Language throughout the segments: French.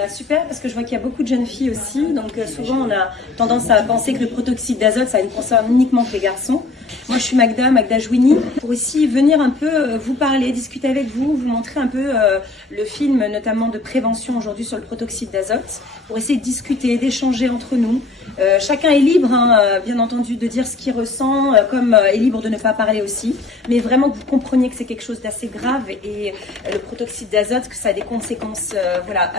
Bah, super, parce que je vois qu'il y a beaucoup de jeunes filles aussi, donc souvent on a tendance à penser que le protoxyde d'azote ça ne concerne uniquement que les garçons. Moi je suis Magda Jouini, pour ici venir un peu vous parler, discuter avec vous, vous montrer un peu le film notamment de prévention aujourd'hui sur le protoxyde d'azote, pour essayer de discuter, d'échanger entre nous. Chacun est libre, hein, bien entendu, de dire ce qu'il ressent, comme est libre de ne pas parler aussi, mais vraiment que vous compreniez que c'est quelque chose d'assez grave et le protoxyde d'azote, que ça a des conséquences voilà,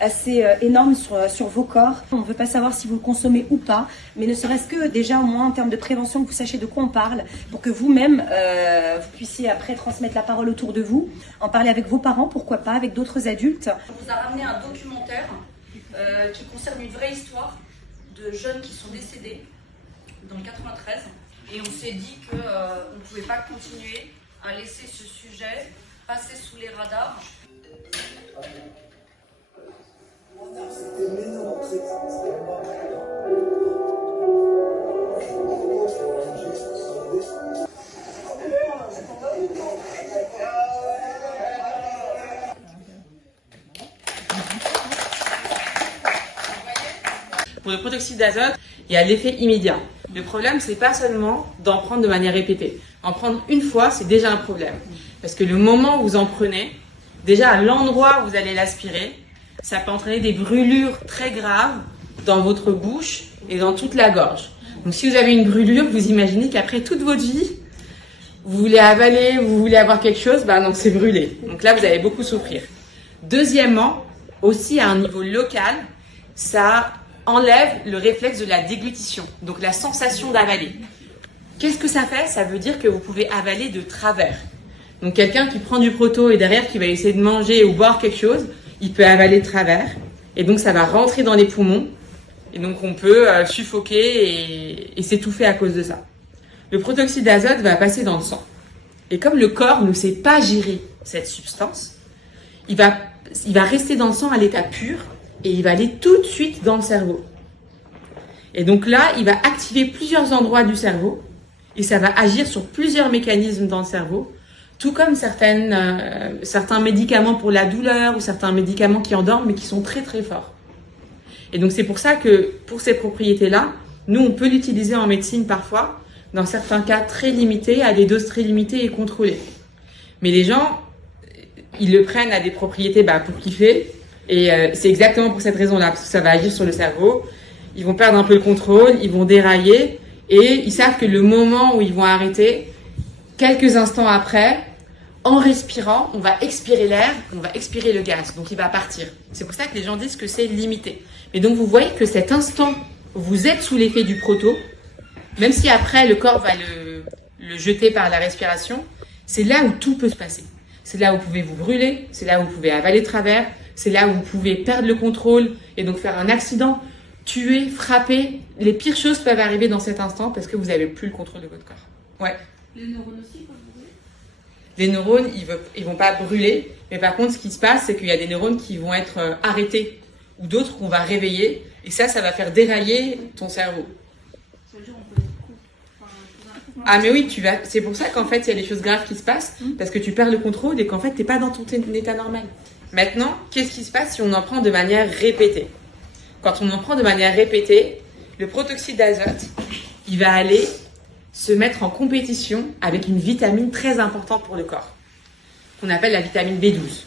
assez énormes sur vos corps. On ne veut pas savoir si vous le consommez ou pas, mais ne serait-ce que déjà au moins en termes de prévention, que vous sachiez de quoi on parle, pour que vous-même, vous puissiez après transmettre la parole autour de vous, en parler avec vos parents, pourquoi pas, avec d'autres adultes. On vous a ramené un documentaire qui concerne une vraie histoire de jeunes qui sont décédés dans le 93, et on s'est dit qu'on ne pouvait pas continuer à laisser ce sujet passer sous les radars. Pour le protoxyde d'azote, il y a l'effet immédiat. Le problème, c'est pas seulement d'en prendre de manière répétée. En prendre une fois, c'est déjà un problème. Parce que le moment où vous en prenez, déjà à l'endroit où vous allez l'aspirer, ça peut entraîner des brûlures très graves dans votre bouche et dans toute la gorge. Donc si vous avez une brûlure, vous imaginez qu'après toute votre vie, vous voulez avaler, vous voulez avoir quelque chose, donc c'est brûlé. Donc là, vous allez beaucoup souffrir. Deuxièmement, aussi à un niveau local, ça enlève le réflexe de la déglutition, donc la sensation d'avaler. Qu'est-ce que ça fait? Ça veut dire que vous pouvez avaler de travers. Donc quelqu'un qui prend du proto et derrière qui va essayer de manger ou boire quelque chose, il peut avaler de travers, et donc ça va rentrer dans les poumons, et donc on peut suffoquer et s'étouffer à cause de ça. Le protoxyde d'azote va passer dans le sang. Et comme le corps ne sait pas gérer cette substance, il va rester dans le sang à l'état pur, et il va aller tout de suite dans le cerveau. Et donc là, il va activer plusieurs endroits du cerveau, et ça va agir sur plusieurs mécanismes dans le cerveau, tout comme certains médicaments pour la douleur, ou certains médicaments qui endorment, mais qui sont très très forts. Et donc c'est pour ça que, pour ces propriétés-là, nous on peut l'utiliser en médecine parfois, dans certains cas très limités, à des doses très limitées et contrôlées. Mais les gens, ils le prennent à des propriétés pour kiffer, et c'est exactement pour cette raison-là, parce que ça va agir sur le cerveau, ils vont perdre un peu le contrôle, ils vont dérailler, et ils savent que le moment où ils vont arrêter, quelques instants après, en respirant, on va expirer l'air, on va expirer le gaz, donc il va partir. C'est pour ça que les gens disent que c'est limité. Et donc vous voyez que cet instant, vous êtes sous l'effet du proto, même si après le corps va le jeter par la respiration, c'est là où tout peut se passer. C'est là où vous pouvez vous brûler, c'est là où vous pouvez avaler de travers, c'est là où vous pouvez perdre le contrôle et donc faire un accident, tuer, frapper. Les pires choses peuvent arriver dans cet instant parce que vous n'avez plus le contrôle de votre corps. Ouais. Les neurones aussi peuvent brûler? Les neurones, ils vont pas brûler, mais par contre, ce qui se passe, c'est qu'il y a des neurones qui vont être arrêtés ou d'autres qu'on va réveiller, et ça va faire dérailler ton cerveau. Ça veut dire on peut Ah mais oui, c'est pour ça qu'en fait, il y a des choses graves qui se passent, parce que tu perds le contrôle et qu'en fait, t'es pas dans ton état normal. Maintenant, qu'est-ce qui se passe si on en prend de manière répétée? Quand on en prend de manière répétée, le protoxyde d'azote, il va aller se mettre en compétition avec une vitamine très importante pour le corps, qu'on appelle la vitamine B12.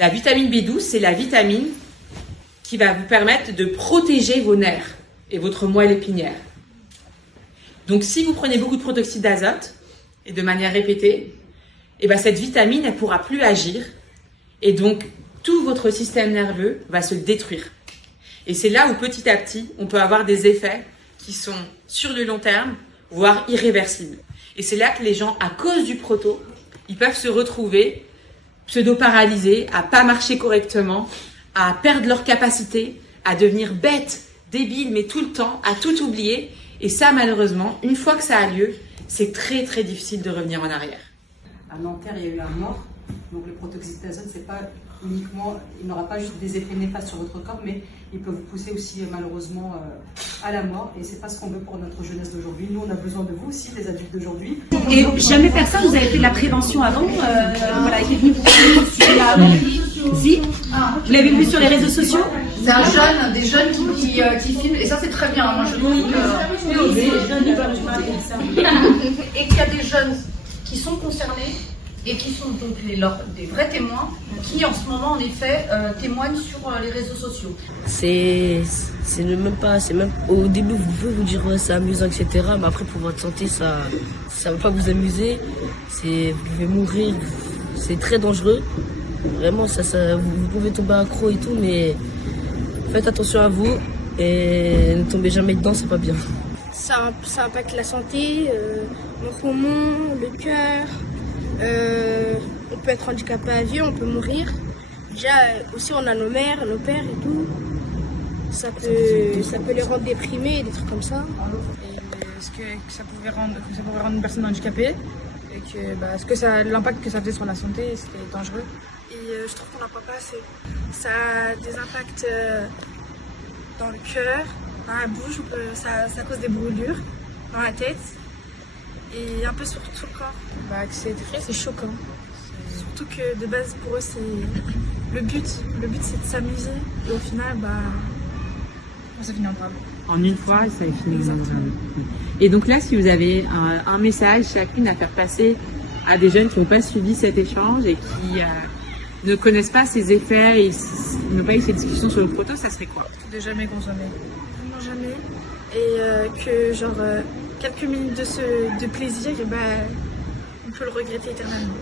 La vitamine B12, c'est la vitamine qui va vous permettre de protéger vos nerfs et votre moelle épinière. Donc si vous prenez beaucoup de protoxyde d'azote, et de manière répétée, cette vitamine, elle ne pourra plus agir, et donc tout votre système nerveux va se détruire. Et c'est là où petit à petit, on peut avoir des effets qui sont sur le long terme, voire irréversibles. Et c'est là que les gens, à cause du proto, ils peuvent se retrouver pseudo-paralysés, à pas marcher correctement, à perdre leur capacité, à devenir bêtes, débiles, mais tout le temps, à tout oublier. Et ça, malheureusement, une fois que ça a lieu, c'est très très difficile de revenir en arrière. À Nanterre, il y a eu un mort, donc le protoxyde d'azote, c'est pas uniquement, il n'aura pas juste des effets néfastes sur votre corps, mais il peut vous pousser aussi malheureusement à la mort. Et c'est pas ce qu'on veut pour notre jeunesse d'aujourd'hui. Nous, on a besoin de vous aussi, les adultes d'aujourd'hui. Et jamais personne, vous avez fait de la prévention avant, voilà, qui est venu vous parler ici avant. Si, vous l'avez vu sur les réseaux sociaux? C'est un jeune, des jeunes qui filment, et ça c'est très bien, moi je trouve et qu'il y a des jeunes qui sont concernés et qui sont donc des vrais témoins qui en ce moment en effet témoignent sur les réseaux sociaux. C'est même au début vous pouvez vous dire ouais, c'est amusant etc, mais après pour votre santé ça va pas vous amuser, vous pouvez mourir, c'est très dangereux, vraiment vous pouvez tomber accro et tout, mais faites attention à vous et ne tombez jamais dedans, c'est pas bien. Ça impacte la santé, nos poumons, le cœur. On peut être handicapé à vie, on peut mourir. Déjà aussi on a nos mères, nos pères et tout. Ça peut les rendre déprimés, des trucs comme ça. Est-ce que ça pouvait rendre une personne handicapée et que l'impact que ça faisait sur la santé, c'était dangereux. Et je trouve qu'on n'en parle pas assez. Ça a des impacts dans le cœur, dans la bouche, ça cause des brûlures dans la tête et un peu sur tout le corps. C'est choquant. Surtout que de base pour eux c'est le but c'est de s'amuser et au final Ça finit en drame. En une fois, ça finit en drame. Et donc là, si vous avez un message chacune à faire passer à des jeunes qui n'ont pas suivi cet échange et qui ne connaissent pas ses effets et n'ont pas eu cette discussion sur le proto, ça serait quoi? De jamais consommer. vraiment jamais et que quelques minutes de plaisir on peut le regretter éternellement.